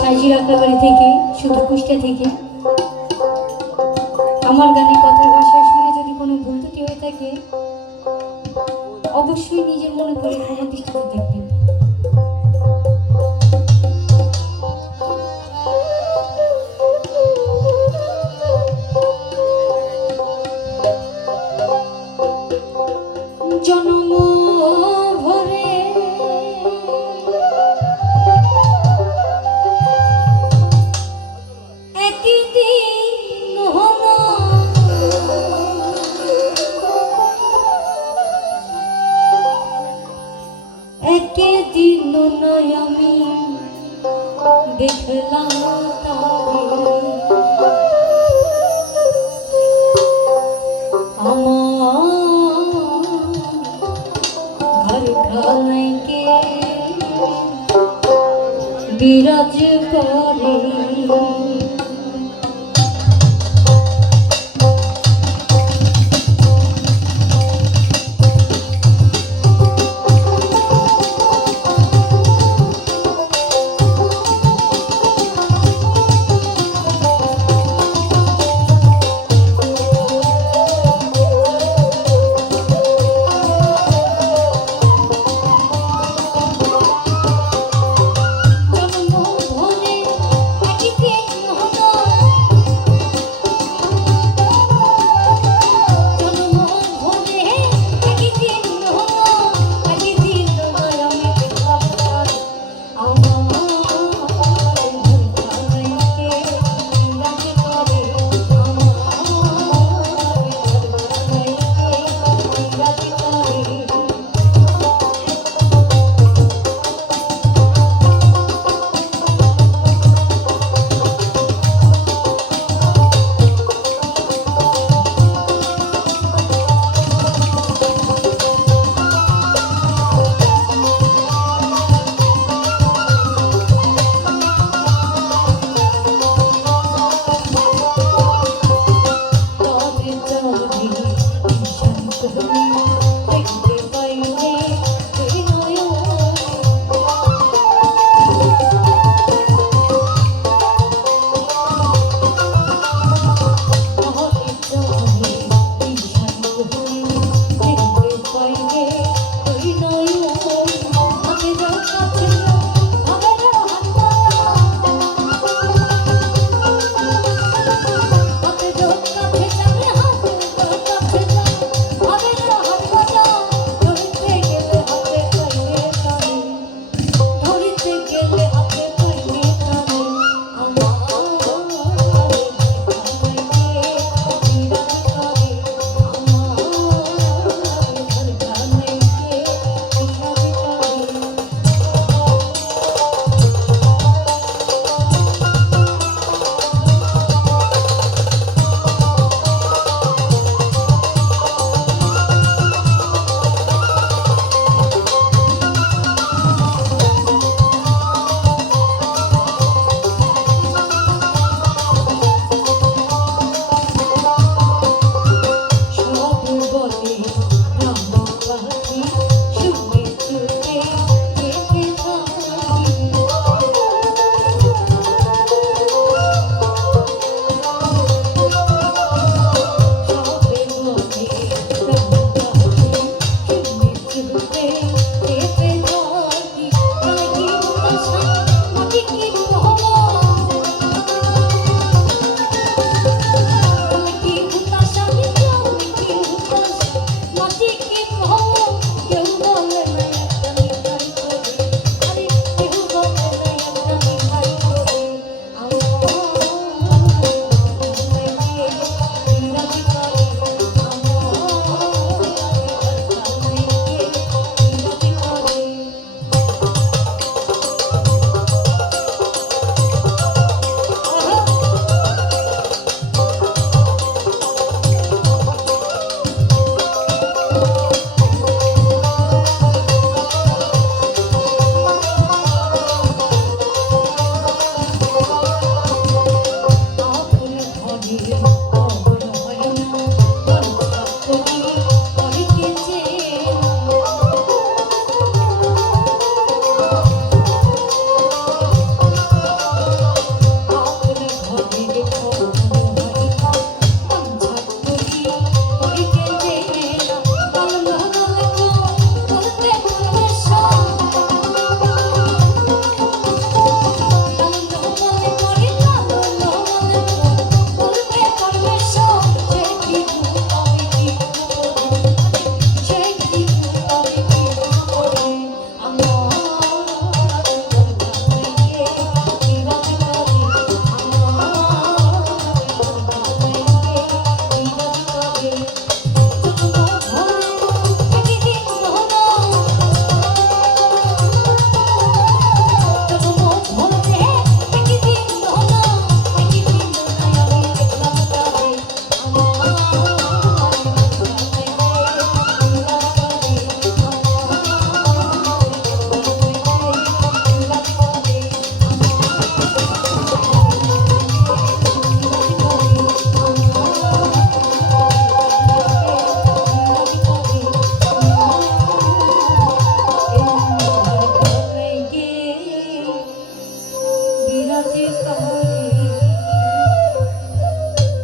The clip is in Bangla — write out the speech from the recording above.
সাইজির আঁকাবাড়ি থেকে শুধু কুষ্টা থেকে। আমার গানে কথার ভাষায় নয় আমি দেখলাম আমার ঘরখানাইকে বিরাজ করে। Thank you.